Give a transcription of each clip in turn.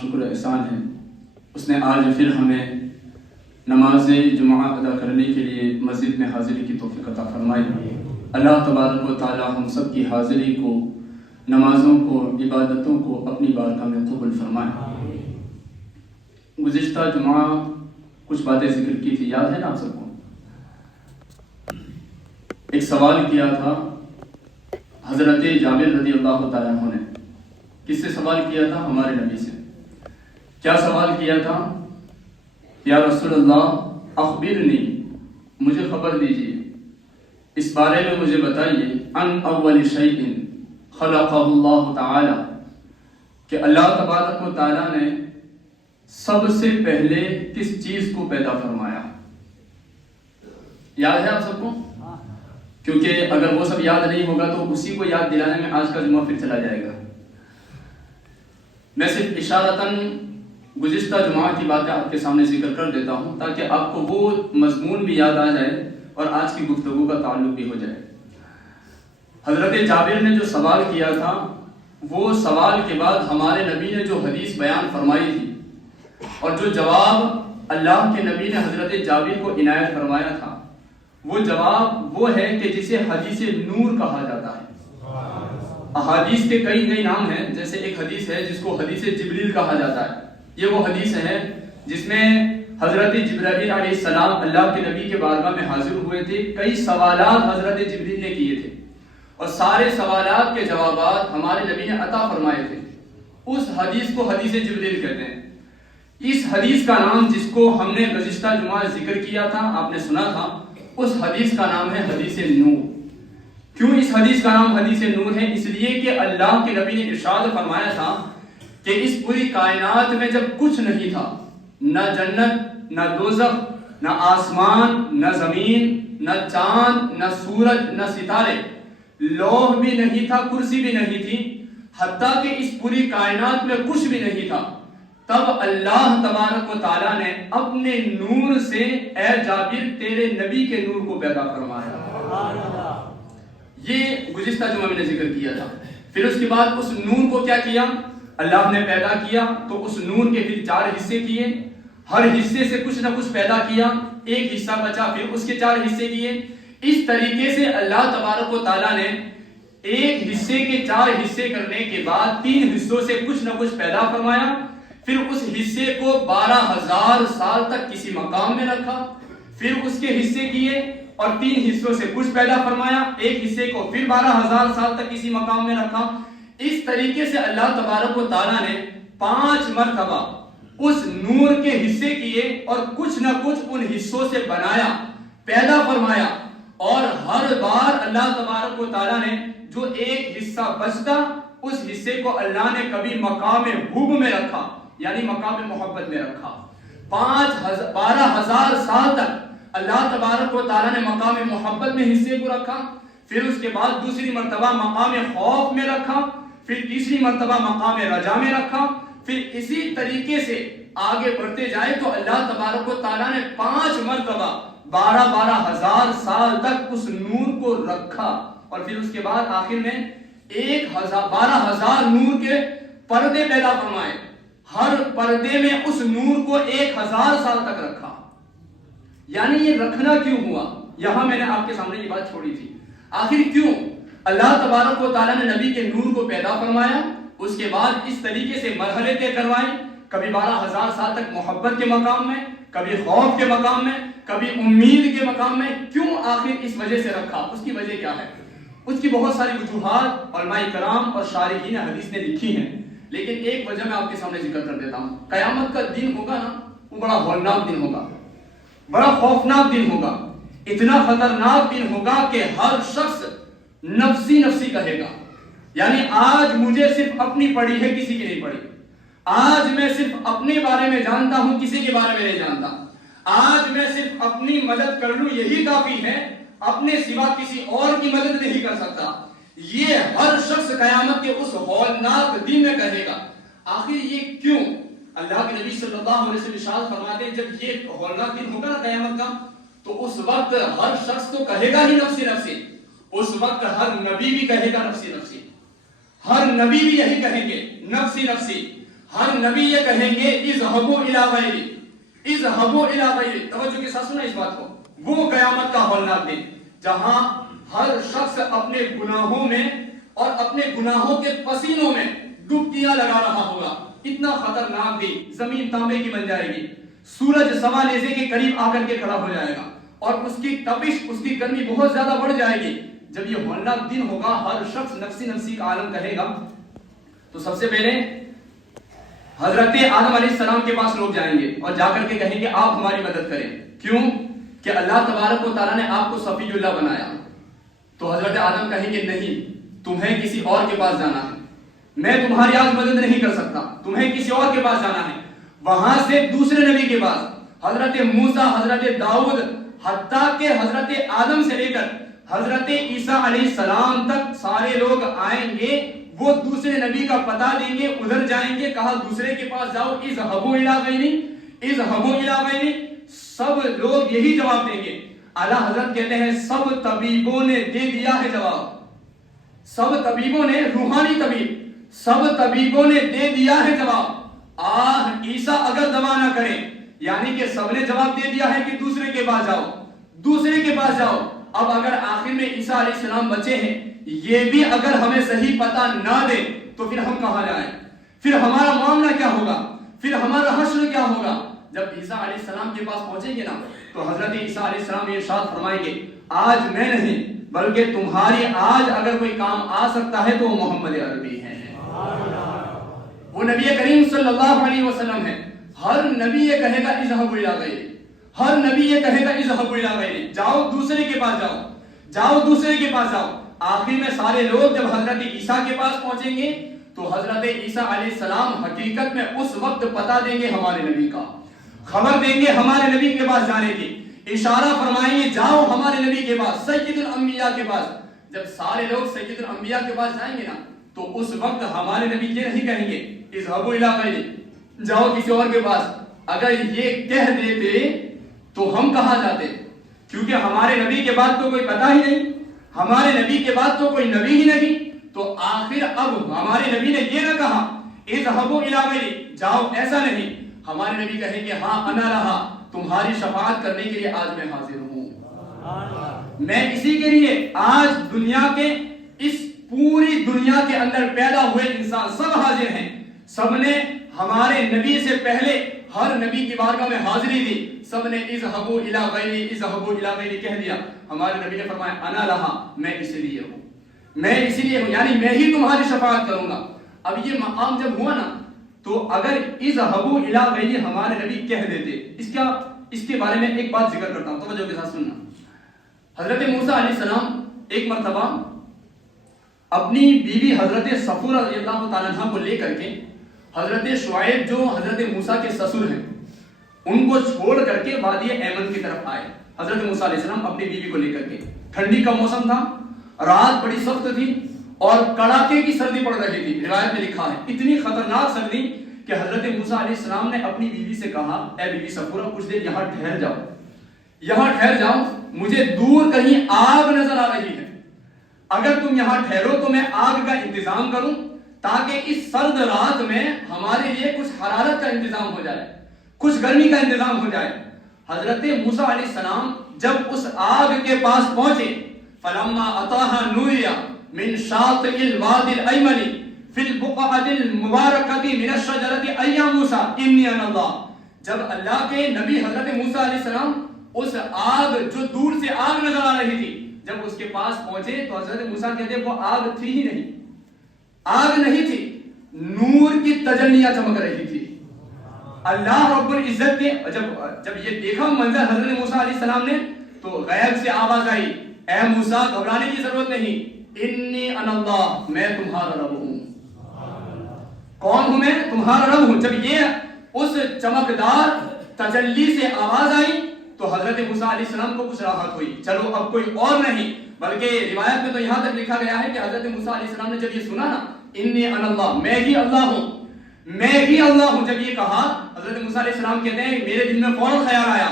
شکر احسان ہے، اس نے آج پھر ہمیں نماز جمعہ ادا کرنے کے لیے مسجد میں حاضری کی توفیق عطا فرمائی۔ اللہ تبارک و تعالی ہم سب کی حاضری کو، نمازوں کو، عبادتوں کو اپنی بارگاہ میں قبول فرمائے۔ گزشتہ جمعہ کچھ باتیں ذکر کی تھی، یاد ہے نا آپ سب کو؟ ایک سوال کیا تھا حضرت جابر رضی اللہ تعالیٰ عنہ نے۔ کس سے سوال کیا تھا؟ ہمارے نبی سے۔ کیا سوال کیا تھا؟ یا رسول اللہ اخبرنی، مجھے خبر دیجیے، اس بارے میں مجھے بتائیے، ان اول شیء خلقہ اللہ تعالی، کہ اللہ تبارک و تعالیٰ نے سب سے پہلے کس چیز کو پیدا فرمایا؟ یاد ہے آپ سب کو؟ کیونکہ اگر وہ سب یاد نہیں ہوگا تو اسی کو یاد دلانے میں آج کا جمعہ پھر چلا جائے گا۔ میں صرف اشارتاً گزشتہ جمعہ کی باتیں آپ کے سامنے ذکر کر دیتا ہوں تاکہ آپ کو وہ مضمون بھی یاد آ جائے اور آج کی گفتگو کا تعلق بھی ہو جائے۔ حضرت جابر نے جو سوال کیا تھا، وہ سوال کے بعد ہمارے نبی نے جو حدیث بیان فرمائی تھی اور جو جواب اللہ کے نبی نے حضرت جابر کو عنایت فرمایا تھا، وہ جواب وہ ہے کہ جسے حدیث نور کہا جاتا ہے۔ احادیث کے کئی نام ہیں، جیسے ایک حدیث ہے جس کو حدیث جبریل کہا جاتا ہے۔ یہ وہ حدیث ہے جس میں حضرت جبرائیل علیہ السلام اللہ کے نبی کے بارگاہ میں حاضر ہوئے تھے، کئی سوالات حضرت جبریل نے کیے تھے اور سارے سوالات کے جوابات ہمارے نبی نے عطا فرمائے تھے۔ اس حدیث کو حدیث جبریل کہتے ہیں۔ اس حدیث کا نام، جس کو ہم نے گزشتہ جمعہ ذکر کیا تھا، آپ نے سنا تھا، اس حدیث کا نام ہے حدیث نور۔ کیوں اس حدیث کا نام حدیث نور ہے؟ اس لیے کہ اللہ کے نبی نے ارشاد فرمایا تھا کہ اس پوری کائنات میں جب کچھ نہیں تھا، نہ جنت، نہ دوزخ، نہ آسمان، نہ زمین، نہ چاند، نہ سورج، نہ ستارے، لوح بھی نہیں تھا، کرسی بھی نہیں تھی، حتیٰ کہ اس پوری کائنات میں کچھ بھی نہیں تھا، تب اللہ تبارک و تعالیٰ نے اپنے نور سے اے جابر تیرے نبی کے نور کو پیدا فرمایا۔ یہ گزشتہ جمعہ میں نے ذکر کیا تھا۔ پھر اس کے بعد اس نور کو کیا کیا؟ اللہ نے پیدا کیا تو اس نور کے پھر 4 حصے کیے، ہر حصے سے کچھ نہ کچھ پیدا کیا، ایک حصہ بچا، پھر اس کے 4 حصے کیے۔ اس طریقے سے اللہ تبارک و تعالیٰ نے ایک حصے کے 4 حصے کرنے کے بعد 3 حصوں سے کچھ نہ کچھ پیدا فرمایا، پھر اس حصے کو 12,000 سال تک کسی مقام میں رکھا، پھر اس کے حصے کیے اور 3 حصوں سے کچھ پیدا فرمایا، ایک حصے کو پھر 12,000 سال تک کسی مقام میں رکھا۔ اس طریقے سے اللہ تبارک و تعالیٰ نے 5 مرتبہ اس نور کے حصے کیے اور کچھ نہ کچھ ان حصوں سے بنایا، پیدا فرمایا، اور ہر بار اللہ تبارک و تعالیٰ نے جو ایک حصہ بچتا، اس حصے کو اللہ نے کبھی مقام حب میں رکھا، یعنی مقام محبت میں رکھا۔ 12,000 سال تک اللہ تبارک و تعالیٰ نے مقام محبت میں حصے کو رکھا، پھر اس کے بعد دوسری مرتبہ مقام خوف میں رکھا، پھر تیسری مرتبہ مقام رجا میں رکھا، پھر اسی طریقے سے آگے بڑھتے جائے تو اللہ تبارک و تعالیٰ نے 5 مرتبہ 12,000 سال تک اس نور کو رکھا، اور پھر اس کے بعد آخر میں 12,000 نور کے پردے پیدا فرمائے، ہر پردے میں اس نور کو 1,000 سال تک رکھا۔ یعنی یہ رکھنا کیوں ہوا؟ یہاں میں نے آپ کے سامنے یہ بات چھوڑی تھی۔ آخر کیوں اللہ تبارک و تعالیٰ نے نبی کے نور کو پیدا فرمایا، اس کے بعد اس طریقے سے مرحلے طے کروائے، کبھی 12,000 سال تک محبت کے مقام میں، کبھی خوف کے مقام میں، کبھی امید کے مقام میں؟ کیوں آخر اس وجہ سے رکھا؟ اس کی وجہ کیا ہے؟ اس کی بہت ساری وجوہات علماء کرام اور شارحین حدیث نے لکھی ہیں، لیکن ایک وجہ میں آپ کے سامنے ذکر کر دیتا ہوں۔ قیامت کا دن ہوگا نا، وہ بڑا ہولناک دن ہوگا، بڑا خوفناک دن ہوگا، اتنا خطرناک دن ہوگا کہ ہر شخص نفسی نفسی کہے گا۔ یعنی آج مجھے صرف اپنی پڑی ہے، کسی کی نہیں پڑی، آج میں صرف اپنے بارے میں جانتا ہوں، کسی کے بارے میں نہیں جانتا، آج میں صرف اپنی مدد کر لوں یہی کافی ہے، اپنے سوا کسی اور کی مدد نہیں کر سکتا۔ یہ ہر شخص قیامت کے اس ہولناک دن میں کہے گا۔ آخر یہ کیوں؟ اللہ کے نبی صلی اللہ علیہ وسلم ارشاد فرماتے ہیں جب یہ ہولناک دن ہوگا نا قیامت کا، تو اس وقت ہر شخص تو کہے گا ہی نفسی نفسی، اس وقت ہر نبی بھی کہے گا نفسی نفسی، ہر نبی بھی یہی کہیں گے نفسی نفسی، ہر نبی یہ کہیں گے اذهبوا الى غیری، اذهبوا الى غیری، توجہ کے ساتھ سنا اس بات کو. وہ قیامت کا ہولناک دن جہاں ہر شخص اپنے گناہوں میں اور اپنے گناہوں کے پسینوں میں ڈبکیاں لگا رہا ہوگا. اتنا خطرناک دن، زمین تانبے کی بن جائے گی، سورج سوا نیزے کے قریب آ کر کے کھڑا ہو جائے گا اور اس کی تپش، اس کی گرمی بہت زیادہ بڑھ جائے گی. جب یہ ہولناک دن ہوگا، ہر شخص نفسی نفسی کا عالم کہے گا. تو سب سے پہلے حضرت آدم علیہ السلام کے پاس لوگ جائیں گے اور جا کر کے کہیں گے آپ ہماری مدد کریں. کیوں؟ کہ اللہ تبارک و تعالیٰ نے آپ کو صفی اللہ بنایا. تو حضرت آدم کہیں گے نہیں، تمہیں کسی اور کے پاس جانا ہے، میں تمہاری آج مدد نہیں کر سکتا، تمہیں کسی اور کے پاس جانا ہے. وہاں سے دوسرے نبی کے پاس حضرت موسیٰ، حضرت داؤد، حتیٰ کہ حضرت آدم سے لے کر حضرت عیسیٰ علیہ السلام تک سارے لوگ آئیں گے. وہ دوسرے نبی کا پتہ دیں گے، ادھر جائیں گے، کہا دوسرے کے پاس جاؤ، اذهبوا الى غیری، اذهبوا الى غیری. سب لوگ یہی جواب دیں گے. اعلیٰ حضرت کہتے ہیں سب طبیبوں نے دے دیا ہے جواب، سب طبیبوں نے، روحانی طبیب، سب طبیبوں نے دے دیا ہے جواب. عیسیٰ اگر دوا نہ کریں، یعنی کہ سب نے جواب دے دیا ہے کہ دوسرے کے پاس جاؤ، دوسرے کے پاس جاؤ. اب اگر آخر میں عیسیٰ علیہ السلام بچے ہیں، یہ بھی اگر ہمیں صحیح پتہ نہ دے تو پھر ہم کہاں جائیں؟ پھر ہمارا معاملہ کیا ہوگا؟ پھر ہمارا حشر کیا ہوگا؟ جب عیسیٰ علیہ السلام کے پاس پہنچیں گے نا، تو حضرت عیسیٰ علیہ السلام یہ ارشاد فرمائیں گے آج میں نہیں بلکہ تمہاری آج اگر کوئی کام آ سکتا ہے تو وہ محمد عربی ہے، وہ نبی کریم صلی اللہ علیہ وسلم ہے. ہر نبی یہ کہے گا اذهبوا الى غیری، ہر نبی یہ کہے گا اذهبوا الى غیری، جاؤ دوسرے کے پاس جاؤ، جاؤ دوسرے کے پاس جاؤ. آخر میں سارے لوگ جب حضرت عیسیٰ کے پاس پہنچیں گے تو حضرت عیسیٰ علیہ السلام حقیقت میں اس وقت پتہ دیں گے ہمارے نبی کا، خبر دیں گے ہمارے نبی کے پاس جانے کی، اشارہ فرمائیں گے جاؤ ہمارے نبی کے پاس، سید الانبیاء کے پاس. جب سارے لوگ سید الانبیاء کے پاس جائیں گے نا، تو اس وقت ہمارے نبی یہ نہیں کہیں گے اذهبوا الى غیری، جاؤ کسی اور کے پاس. اگر یہ کہہ دیتے تو ہم کہاں جاتے؟ کیونکہ ہمارے نبی کے بعد تو کوئی پتہ ہی نہیں، ہمارے نبی کے بعد تو کوئی نبی ہی نہیں. تو آخر اب ہمارے نبی نے یہ نہ کہا اذهبوا الى غیری، جاؤ، ایسا نہیں. ہمارے نبی کہیں گے ہاں انا رہا، تمہاری شفاعت کرنے کے لیے آج میں حاضر ہوں. میں اسی کے لیے آج دنیا کے، اس پوری دنیا کے اندر پیدا ہوئے انسان سب حاضر ہیں. سب نے ہمارے نبی سے پہلے ہر نبی کی بارگاہ میں حاضری دی، سب نے اذهبوا الى غیری، اذهبوا الى غیری کہہ دیا. ہمارے نبی نے فرمایا انا رہا، میں اسی لیے ہوں، میں اسی لیے ہوں، یعنی میں ہی تمہاری شفاعت کروں گا. اب یہ مقام جب ہوا نا، تو اگر اذهبوا الى غیری ہمارے نبی کہہ دیتے، اس کے بارے میں ایک بات ذکر کرتا ہوں، توجہ کے ساتھ سننا. حضرت موسیٰ علیہ السلام ایک مرتبہ اپنی بیوی حضرت صفورہ رضی اللہ تعالیٰ عنہ کو لے کر کے حضرت شعیب جو حضرت موسیٰ کے سسر ہیں ان کو چھوڑ کر کے وادی ایمن کی طرف آئے. حضرت موسیٰ علیہ السلام اپنی بیوی کو لے کر کے، ٹھنڈی کا موسم تھا، رات بڑی سخت تھی اور کڑاکے کی سردی پڑ رہی تھی. روایت میں لکھا ہے اتنی خطرناک سردی کہ حضرت موسیٰ علیہ السلام نے اپنی بیوی سے کہا اے بیوی صفورہ کچھ دیر یہاں ٹھہر جاؤ، یہاں ٹھہر جاؤ، مجھے دور کہیں آگ نظر آ رہی ہے، اگر تم یہاں ٹھہرو تو میں آگ کا انتظام کروں تاکہ اس سرد رات میں ہمارے لیے کچھ حرارت کا انتظام ہو جائے، کچھ گرمی کا انتظام ہو جائے. حضرت موسیٰ علیہ السلام جب اس آگ کے پاس پہنچے فلما اتاها نوریا من شاطئ الوادی الایمن فی البقعة المبارکۃ من الشجرۃ ای موسیٰ انی انا اللہ. جب اللہ کے نبی حضرت موسیٰ علیہ السلام اس آگ جو دور سے آگ نظر آ رہی تھی جب اس کے پاس پہنچے تو حضرت موسیٰ کہتے ہیں وہ آگ تھی ہی نہیں، آگ نہیں تھی، نور کی تجلیاں چمک رہی تھی. اللہ رب العزت نے جب یہ دیکھا منظر حضرت موسیٰ علیہ السلام نے تو غیب سے آواز آئی اے موسیٰ گھبرانے کی ضرورت نہیں، انی انا اللہ، میں تمہارا رب ہوں. کون ہوں میں؟ تمہارا رب ہوں. جب یہ اس چمکدار تجلی سے آواز آئی تو حضرت موسیٰ علیہ السلام کو کچھ راحت ہوئی، چلو اب کوئی اور نہیں، بلکہ روایت میں تو یہاں تک لکھا گیا ہے کہ حضرت موسیٰ علیہ السلام نے جب یہ سنا نا انی انا اللہ، میں ہی اللہ ہوں، میں ہی اللہ ہوں، جب یہ کہا حضرت موسیٰ علیہ السلام کہتے ہیں میرے دل میں فوراً خیال آیا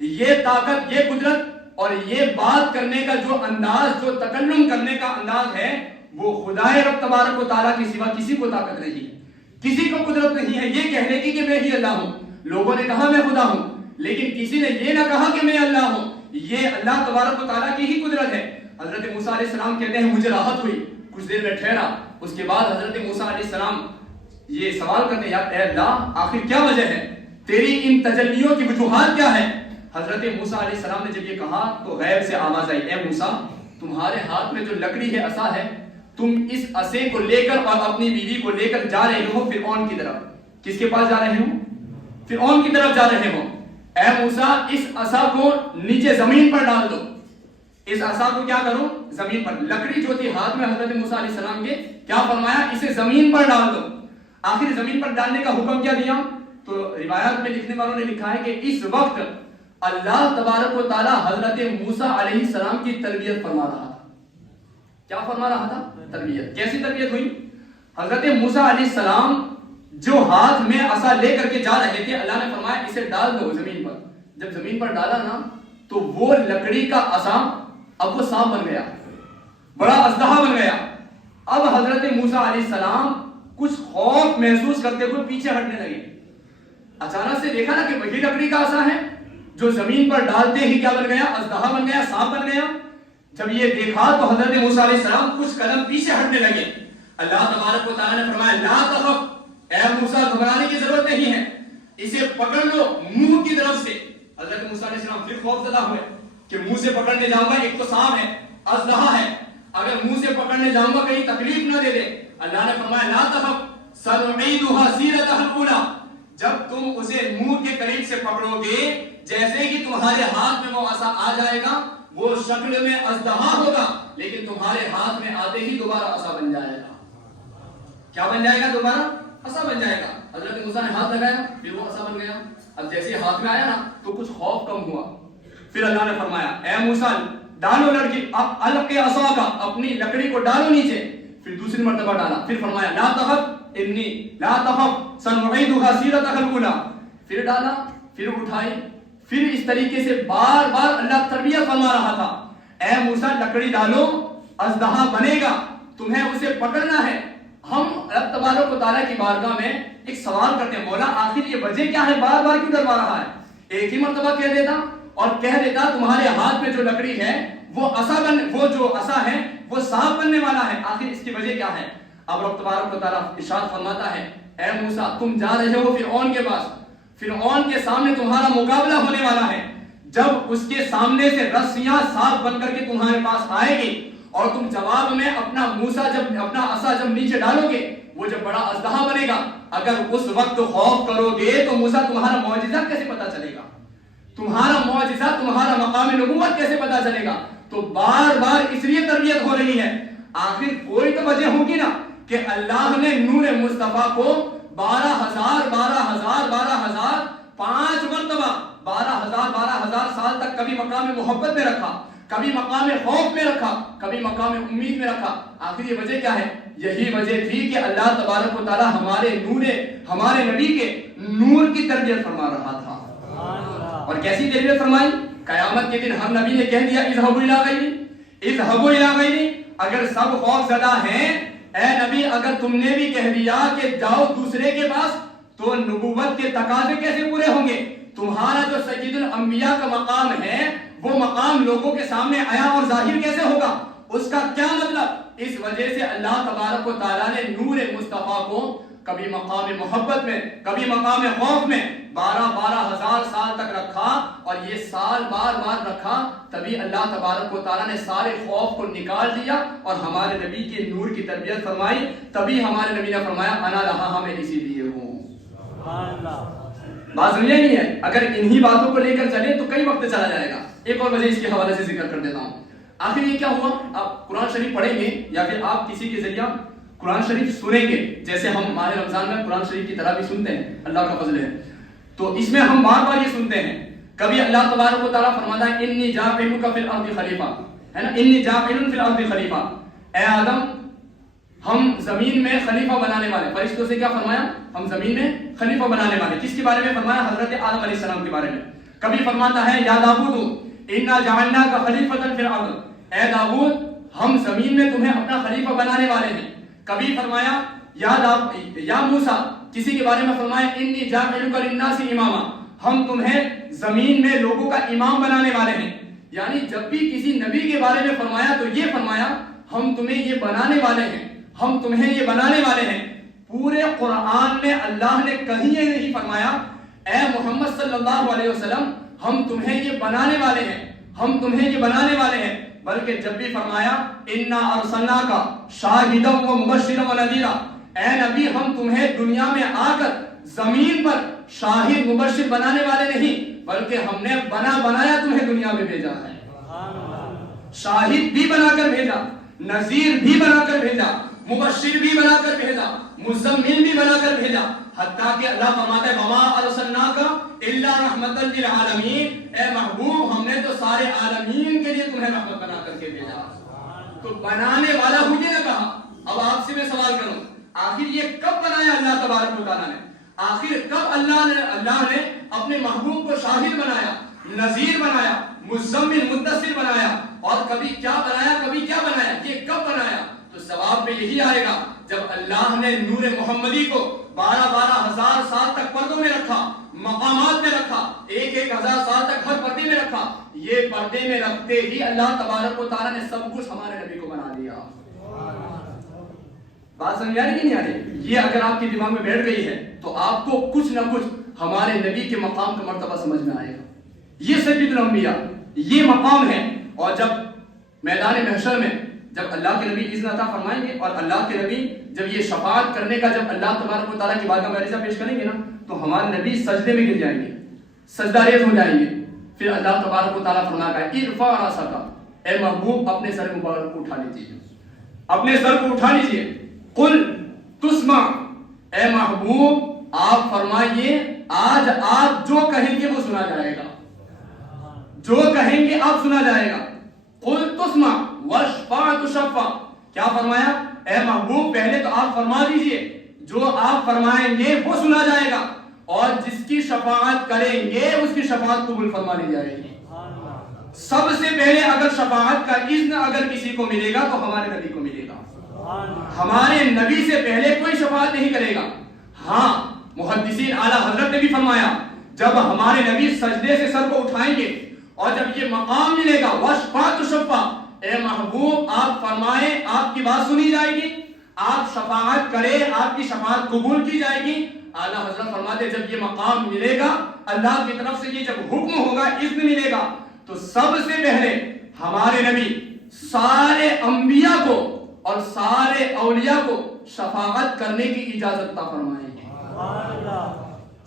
یہ طاقت، یہ قدرت اور یہ بات کرنے کا جو انداز، جو تکلم کرنے کا انداز ہے وہ خدائے رب تبارک و تعالیٰ کے سوا کسی کو طاقت نہیں. کسی کو قدرت نہیں ہے یہ کہنے کی کہ میں ہی اللہ ہوں. لوگوں نے کہا میں خدا ہوں، لیکن کسی نے یہ نہ کہا کہ میں اللہ ہوں. یہ اللہ تبارک و تعالیٰ کی ہی قدرت ہے. حضرت موسیٰ علیہ السلام کہتے ہیں مجھے راحت ہوئی، کچھ دیر میں ٹھہرا. اس کے بعد حضرت موسیٰ علیہ السلام یہ سوال کرتے ہیں، یا اے اللہ آخر کیا وجہ ہے، تیری ان تجلیوں کی وجوہات کیا ہے؟ حضرت موسیٰ علیہ السلام نے جب یہ کہا تو غیب سے آواز آئی، اے موسیٰ تمہارے ہاتھ میں جو لکڑی ہے عصا ہے، تم اس عصے کو لے کر اور اپنی بیوی کو لے کر جا رہے ہو فرعون کی طرف. کس کے پاس جا رہے ہو؟ فرعون کی طرف جا رہے ہو. اے موسیٰ اس عصا کو نیچے زمین پر ڈال دو. اس عصا کو کیا کرو؟ زمین پر. لکڑی جو تھی ہاتھ میں حضرت موسیٰ علیہ السلام کے، کیا فرمایا؟ اسے زمین پر ڈال دو. آخر زمین پر ڈالنے کا حکم کیا دیا؟ تو روایات میں لکھنے والوں نے لکھا ہے کہ اس وقت اللہ تبارک و تعالی حضرت موسیٰ علیہ السلام کی تربیت فرما رہا تھا. کیا فرما رہا تھا؟ تربیت. کیسی تربیت ہوئی؟ حضرت موسیٰ علیہ السلام جو ہاتھ میں عصا لے کر کے جا رہے تھے، اللہ نے فرمایا اسے ڈال دو زمین پر. جب زمین پر ڈالا نا تو وہ لکڑی کا عصا اب وہ سانپ بن گیا، بڑا اژدہا بن گیا. اب حضرت موسیٰ علیہ السلام کچھ خوف محسوس کرتے ہوئے پیچھے ہٹنے لگے. اچانک سے دیکھا نا کہ وہی لکڑی کا عصا ہے جو زمین پر ڈالتے ہی کیا بن گیا؟ اژدہا بن گیا، سانپ بن گیا. جب یہ دیکھا تو حضرت موسیٰ علیہ السلام کچھ قدم پیچھے ہٹنے لگے. اللہ تبارک و تعالیٰ نے فرمایا لا تخف، اے موسیٰ گھبرانے کی ضرورت نہیں ہے، اسے پکڑ لو منہ کی طرف سے. حضرت موسیٰ علیہ السلام پھر خوف زدہ ہوئے کہ منہ سے پکڑنے جاؤں گا، ایک تو سانپ ہے، اژدہا ہے، اگر منہ سے پکڑنے جاؤں گا کہیں تکلیف نہ دے دے. اللہ نے فرمایا لا تخف سنعیدها سیرتها الاولى، جب تم اسے منہ کے قریب سے پکڑو گے، جیسے کہ تمہارے ہاتھ میں وہ عصا آ جائے گا، وہ شکل میں اژدہا ہوگا لیکن تمہارے ہاتھ میں آتے ہی دوبارہ عصا بن جائے گا. کیا بن جائے گا؟ دوبارہ عصا بن جائے گا. حضرت موسیٰ نے ہاتھ لگایا، پھر وہ عصا بن گیا. اب جیسے ہاتھ میں آیا نا تو کچھ خوف کم ہوا. پھر اللہ نے فرمایا اے موسیٰ ڈالو لڑکی، اب القی عصا کا، اپنی لکڑی کو ڈالو نیچے. پھر دوسری مرتبہ ڈالا. پھر فرمایا لا تخف انی لا تخف سنعیدها سیرتها الاولى. پھر ڈالا، پھر اٹھائی. پھر اس طریقے سے بار بار اللہ تربیت فرما رہا تھا. اے موسیٰ لکڑی ڈالو، اژدہا بنے گا، تمہیں اسے پکڑنا ہے. ہم رب تبارک و تعالیٰ کی بارگاہ میں ایک سوال کرتے ہیں، مولا آخر یہ وجہ کیا ہے، بار بار کیوں ڈروا رہا ہے؟ ایک ہی مرتبہ کہہ دیتا اور کہہ دیتا تمہارے ہاتھ میں جو لکڑی ہے وہ جو عصا ہے وہ سانپ بننے والا ہے. آخر اس کی وجہ کیا ہے؟ اب رب تبارک و تعالیٰ ارشاد فرماتا ہے اے موسیٰ تم جا رہے ہو فرعون کے پاس، فرعون کے سامنے تمہارا مقابلہ ہونے والا ہے. جب اس کے سامنے سے رسیاں سانپ بن کر کے تمہارے پاس آئے گی اور تم جواب میں اپنا عصا جب نیچے ڈالو گے، وہ جب بڑا اژدہا بنے گا، اگر اس وقت خوف کرو گے تو موسیٰ تمہارا معجزہ کیسے پتا چلے گا؟ تمہارا معجزہ، تمہارا مقام نبوت کیسے پتا چلے گا؟ تو بار بار اس لیے تربیت ہو رہی ہے. آخر کوئی تو وجہ ہوگی نا کہ اللہ نے نور مصطفیٰ کو 12,000 5 مرتبہ 12,000 سال تک کبھی مقام محبت میں رکھا، کبھی مقام خوف میں رکھا، کبھی مقام امید میں رکھا. آخر یہ وجہ کیا ہے؟ یہی وجہ تھی کہ اللہ تبارک و تعالیٰ ہمارے نبی کے نور کی تربیت فرما رہا تھا. اور کیسی تربیت فرمائی؟ قیامت کے دن ہر نبی نے کہہ دیا اذهبوا الى غیری. اگر سب خوف زدہ ہیں، اے نبی اگر تم نے بھی کہہ دیا کہ جاؤ دوسرے کے پاس، تو نبوت کے تقاضے کیسے پورے ہوں گے؟ تمہارا جو سید الانبیاء کا مقام ہے وہ مقام لوگوں کے سامنے آیا اور ظاہر کیسے ہوگا؟ اس کا کیا مطلب؟ اس وجہ سے اللہ تبارک و تعالیٰ نے نور مصطفیٰ کو کبھی مقام محبت میں، کبھی مقام خوف میں 12,000 سال تک رکھا. اور یہ سال بار بار رکھا، تبھی اللہ تبارک و تعالیٰ نے سارے خوف کو نکال دیا اور ہمارے نبی کے نور کی تربیت فرمائی. تبھی ہمارے نبی نے فرمایا انا لہا، میں اسی لیے ہوں. بات سمجھے نہیں ہے؟ اگر انہی باتوں کو لے کر چلے تو کئی وقت چلا جائے گا. ایک اور وجہ اس کے حوالے سے ذکر کر دیتا ہوں. آخر یہ کیا ہوا؟ آپ قرآن شریف پڑھیں گے یا پھر آپ کسی کے ذریعہ قرآن شریف سنیں گے، جیسے ہم ماہ رمضان میں قرآن شریف کی طرح بھی سنتے ہیں، اللہ کا فضل ہے. تو اس میں ہم بار بار یہ سنتے ہیں، کبھی اللہ تبارک و تعالیٰ فرماتا ہے انی جاعلک فی الارض خلیفہ، ہے نا، انی جاعل فی الارض خلیفہ. اے آدم ہم زمین میں خلیفہ بنانے والے. فرشتوں سے کیا فرمایا؟ ہم زمین میں خلیفہ بنانے والے. کس کے بارے میں فرمایا؟ حضرت آدم علیہ السلام کے بارے میں. کبھی فرماتا ہے یا داؤد انا جعلناک خلیفۃ فی الارض، اے داؤد ہم زمین میں تمہیں اپنا خلیفہ بنانے والے ہیں. کبھی فرمایا یا موسیٰ کسی کے بارے میں فرمایا انی جاعلک للناس اماما، ہم تمہیں زمین میں لوگوں کا امام بنانے والے ہیں. یعنی جب بھی کسی نبی کے بارے میں فرمایا تو یہ فرمایا ہم تمہیں یہ بنانے والے ہیں، ہم تمہیں یہ بنانے والے ہیں. پورے قرآن میں اللہ نے کہیں یہ نہیں فرمایا اے محمد صلی اللہ علیہ وسلم ہم تمہیں یہ بنانے والے ہیں، ہم تمہیں یہ بنانے والے ہیں، بلکہ جب بھی فرمایا انا ارسلناک شاہدا و مبشرا و نذیرا، اے نبی ہم تمہیں دنیا میں آ کر زمین پر شاہد مبشر بنانے والے نہیں، بلکہ ہم نے بنایا تمہیں دنیا میں بھیجا ہے. شاہد بھی بنا کر بھیجا، نذیر بھی بنا کر بھیجا، مبشر بھی بنا کر بھیجا، مزمل بھی بنا کر بھیجا، حتیٰ کہ اللہ فرماتا ہے وما ارسلناک الا رحمتا للعالمین، اے محبوب ہم نے تو سارے عالمین کے لیے تمہیں رحمت بنا کر کے بھیجا. تو بنانے والا ہوئے نہ کہا. اب آپ سے میں سوال کروں آخر یہ کب بنایا اللہ تبارک و تعالیٰ نے؟ آخر کب اللہ نے اپنے محبوب کو شاہد بنایا، نذیر بنایا، مزمل مدثر بنایا، اور کبھی کیا بنایا کبھی کیا بنایا؟ یہ کب بنایا؟ تو جواب میں یہی آئے گا جب اللہ نے نور محمدی کو 12,000 سال تک پردوں میں رکھا، مقامات میں رکھا، 1,000 سال تک ہر پردے میں رکھا. یہ پردے میں رکھتے ہی اللہ تبارک و تعالیٰ نے سب کچھ ہمارے نبی کو بنا دیا. بات سمجھ آ رہی کہ نہیں آ رہی؟ یہ اگر آپ کے دماغ میں بیٹھ گئی ہے تو آپ کو کچھ نہ کچھ ہمارے نبی کے مقام کا مرتبہ سمجھ میں آئے گا. یہ سید الانبیاء یہ مقام ہے. اور جب میدان محشر میں جب اللہ کے نبی اذن عطا فرمائیں گے اور اللہ کے نبی جب یہ شفاعت کرنے کا جب اللہ تبارک و تعالیٰ کی بارگاہ میں عریضہ پیش کریں گے نا تو ہمارے نبی سجدے میں گر جائیں گے، سجدہ ریز ہو جائیں گے. پھر اللہ تبارک و تعالیٰ فرمائے گا ارفع راسک، اے محبوب اپنے سر مبارک کو اٹھا لیجیے، اپنے سر کو اٹھا لیجیے. قل تسمع، اے محبوب آپ فرمائیے آج آپ جو کہیں گے وہ سنا جائے گا، جو کہیں گے آپ سنا جائے گا. قل تسمع واشفع تشفع، کیا فرمایا؟ اے محبوب پہلے تو آپ فرما دیجئے جو آپ فرمائیں گے وہ سنا جائے گا، اور جس کی شفاعت کریں گے اس کی شفاعت قبول فرما لی جائے گی. سب سے پہلے اگر شفاعت کا اذن اگر کسی کو ملے گا تو ہمارے نبی کو ملے گا. ہمارے نبی سے پہلے کوئی شفاعت نہیں کرے گا. ہاں محدثین اعلیٰ حضرت نے بھی فرمایا جب ہمارے نبی سجدے سے سر کو اٹھائیں گے اور جب یہ مقام ملے گا واشفع تشفع، اے محبوب آپ فرمائیں آپ کی بات سنی جائے گی، آپ شفاعت کریں آپ کی شفاعت قبول کی جائے گی. اعلیٰ حضرت فرماتے جب یہ مقام ملے گا اللہ کی طرف سے یہ جب حکم ہوگا اذن ملے گا تو سب سے پہلے ہمارے نبی سارے انبیاء کو اور سارے اولیاء کو شفاعت کرنے کی اجازت عطا فرمائیں گے.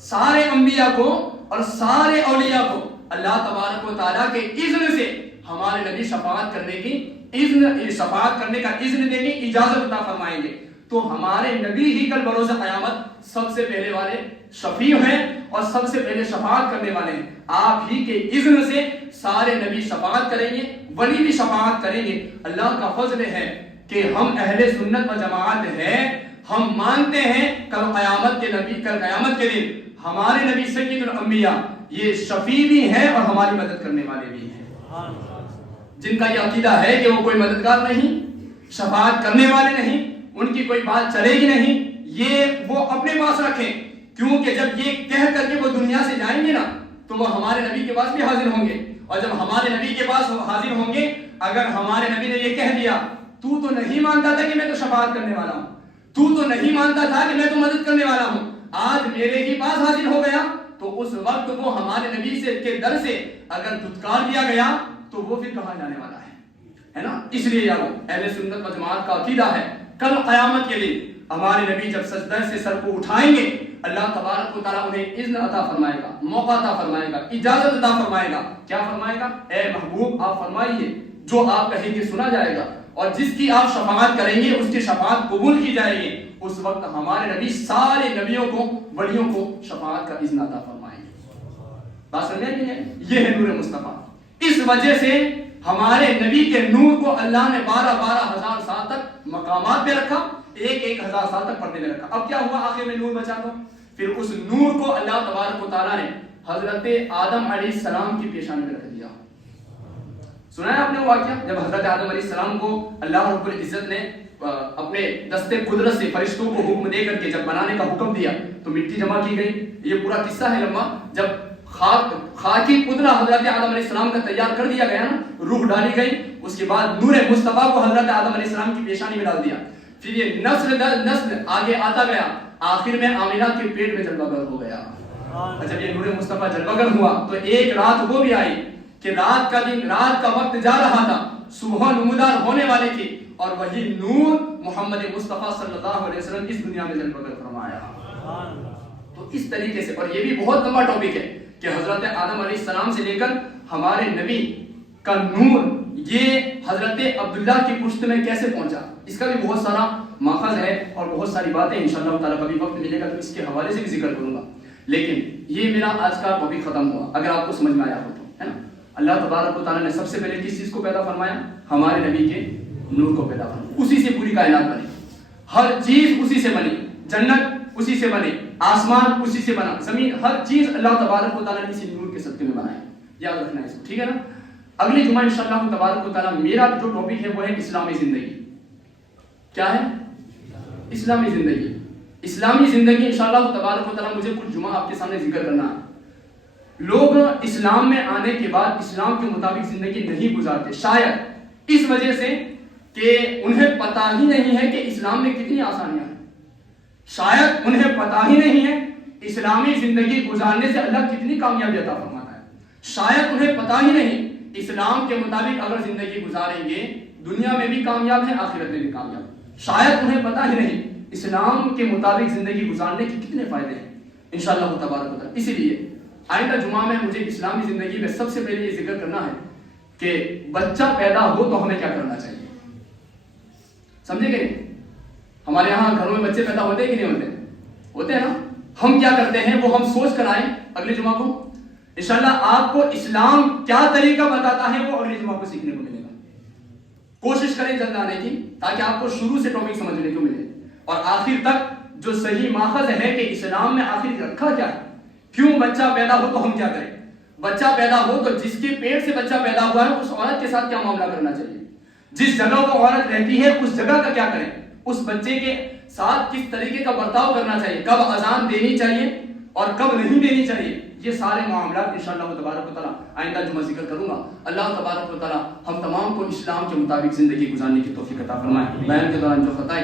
سارے انبیاء کو اور سارے اولیاء کو اللہ تبارک و تعالیٰ کے اذن سے ہمارے نبی شفاعت کرنے کا اذن دیں گے، اجازت عطا فرمائیں گے. تو ہمارے نبی ہی کل بروز قیامت سب سے پہلے والے شفیع ہیں اور سب سے پہلے شفاعت کرنے والے ہیں. آپ ہی کے اذن سے سارے نبی شفاعت کریں گے، ولی بھی شفاعت کریں گے. اللہ کا فضل ہے کہ ہم اہل سنت و جماعت ہیں، ہم مانتے ہیں کل قیامت کے دن ہمارے نبی سید الانبیاء یہ شفیع بھی ہیں اور ہماری مدد کرنے والے بھی ہیں. جن کا یہ عقیدہ ہے کہ وہ کوئی مددگار نہیں، شفاعت کرنے والے نہیں، ان کی کوئی بات چلے گی نہیں، یہ وہ اپنے پاس رکھیں. کیونکہ جب یہ کہہ کر کے وہ دنیا سے جائیں گے نا تو وہ ہمارے نبی کے پاس بھی حاضر ہوں گے، اور جب ہمارے نبی کے پاس حاضر ہوں گے اگر ہمارے نبی نے یہ کہہ دیا تو نہیں مانتا تھا کہ میں تو شفاعت کرنے والا ہوں، تو نہیں مانتا تھا کہ میں تو مدد کرنے والا ہوں، آج میرے ہی پاس حاضر ہو گیا، تو اس وقت وہ ہمارے نبی سے کے در سے اگر دھتکار دیا گیا تو وہ پھر کہاں جانے والا ہے نا. اس لیے یارو اہل سنت و جماعت کا عقیدہ ہے کل قیامت کے دن ہمارے نبی جب سجدہ سے سر کو اٹھائیں گے اللہ تبارک و تعالیٰ انہیں اذن عطا فرمائے گا، موقع عطا فرمائے گا، اجازت عطا فرمائے گا. کیا فرمائے گا؟ اے محبوب آپ فرمائیے جو آپ کہیں گے سنا جائے گا، اور جس کی آپ شفاعت کریں گے اس کی شفاعت قبول کی جائے گی. اس وقت ہمارے نبی سارے نبیوں کو ولیوں کو شفاعت کا اذن عطا فرمائیں گے. بات سمجھ آئی ہے؟ یہ ہے نور مصطفیٰ. اس وجہ سے ہمارے نبی کے نور کو اللہ نے 12,000 سال تک مقامات میں رکھا، 1,000 سال تک پردے میں رکھا. اب کیا ہوا؟ آخر میں نور بچا. تو پھر اس نور کو اللہ تبارک و تعالیٰ نے حضرت آدم علیہ السلام کی پیشانی میں رکھ دیا. سنا ہے آپ نے وہ واقعہ جب حضرت آدم علیہ السلام کو اللہ رب العزت نے اپنے دستے قدرت سے فرشتوں کو حکم دے کر کے جب بنانے کا حکم دیا تو مٹی جمع کی گئی. یہ پورا قصہ ہے لمبا. جب خاکی پتلا حضرت آدم علیہ السلام کا تیار کر دیا گیا نا, روح ڈالی گئی, اس کے بعد نور مصطفیٰ کو حضرت آدم علیہ السلام کی پیشانی میں ڈال دیا. پھر یہ نسل آگے آتا گیا, آخر میں آمینہ کے پیٹ میں جلوہ گر ہو گیا. جب یہ نور مصطفیٰ جلوہ گر ہوا تو ایک رات وہ بھی آئی کہ رات کا وقت جا رہا تھا, صبح نمودار ہونے والے تھی, اور وہی نور محمد مصطفیٰ صلی اللہ علیہ وسلم اس دنیا میں جلوہ گر فرمایا. تو اس طریقے سے, اور یہ بھی بہت لمبا ٹاپک ہے کہ حضرت آدم علیہ السلام سے لے کر ہمارے نبی کا نور یہ حضرت عبداللہ کی پشت میں کیسے پہنچا, اس کا بھی بہت سارا ماخذ ہے اور بہت ساری باتیں انشاءاللہ تعالیٰ کبھی وقت ملے گا تو اس کے حوالے سے بھی ذکر کروں گا. لیکن یہ میرا آج کا ٹاپک ختم ہوا, اگر آپ کو سمجھ میں آیا ہو تو, ہے نا. اللہ تبارک و تعالیٰ نے سب سے پہلے کس چیز کو پیدا فرمایا؟ ہمارے نبی کے نور کو پیدا فرمایا. اسی سے پوری کائنات بنی, ہر چیز اسی سے بنی, جنت اسی سے بنے, آسمان اسی سے بنا, زمین, ہر چیز اللہ تبارک و تعالیٰ نے اسی نور کے صدقے میں بنایا. یاد رکھنا ہے اس کو, ٹھیک ہے نا. اگلی جمعہ انشاءاللہ تبارک و تعالیٰ میرا جو ٹاپک ہے وہ ہے اسلامی زندگی. کیا ہے؟ اسلامی زندگی. اسلامی زندگی انشاءاللہ تبارک و تعالیٰ مجھے کچھ جمعہ آپ کے سامنے ذکر کرنا ہے. لوگ اسلام میں آنے کے بعد اسلام کے مطابق زندگی نہیں گزارتے, شاید اس وجہ سے کہ انہیں پتہ ہی نہیں ہے کہ اسلام میں کتنی آسانیاں ہیں. شاید انہیں پتہ ہی نہیں ہے اسلامی زندگی گزارنے سے اللہ کتنی کامیابی عطا فرماتا ہے. شاید انہیں پتہ ہی نہیں اسلام کے مطابق اگر زندگی گزاریں گے دنیا میں بھی کامیاب ہے, آخرت میں بھی کامیاب ہے. شاید انہیں پتہ ہی نہیں اسلام کے مطابق زندگی گزارنے کے کتنے فائدے ہیں انشاءاللہ تبارک و تعالیٰ. اسی لیے آئندہ جمعہ میں مجھے اسلامی زندگی میں سب سے پہلے یہ ذکر کرنا ہے کہ بچہ پیدا ہو تو ہمیں کیا کرنا چاہیے. سمجھے گئے؟ ہمارے یہاں گھروں میں بچے پیدا ہوتے ہیں کہ نہیں ہوتے؟ ہوتے ہیں نا. ہم کیا کرتے ہیں وہ ہم سوچ کر آئیں اگلے جمعہ کو. انشاءاللہ آپ کو اسلام کیا طریقہ بتاتا ہے وہ اگلے جمعہ کو سیکھنے کو ملے گا. کوشش کریں جلد آنے کی تاکہ آپ کو شروع سے ٹاپک سمجھنے کو ملے اور آخر تک جو صحیح ماخذ ہے کہ اسلام میں آخر رکھا کیا ہے, کیوں بچہ پیدا ہو تو ہم کیا کریں. بچہ پیدا ہو تو جس کے پیٹ سے بچہ پیدا ہوا ہے اس عورت کے ساتھ کیا معاملہ کرنا چاہیے, جس جگہ وہ عورت رہتی ہے اس جگہ کا کیا کریں, اس بچے کے ساتھ کس طریقے کا برتاؤ کرنا چاہیے, کب اذان دینی چاہیے اور کب نہیں دینی چاہیے. یہ سارے معاملات انشاءاللہ تبارک و تعالیٰ آئندہ جمعہ ذکر کروں گا. اللہ تبارک و تعالیٰ ہم تمام کو اسلام کے مطابق زندگی گزارنے کی توفیق عطا فرمائے. بیان کے دوران جو خطائیں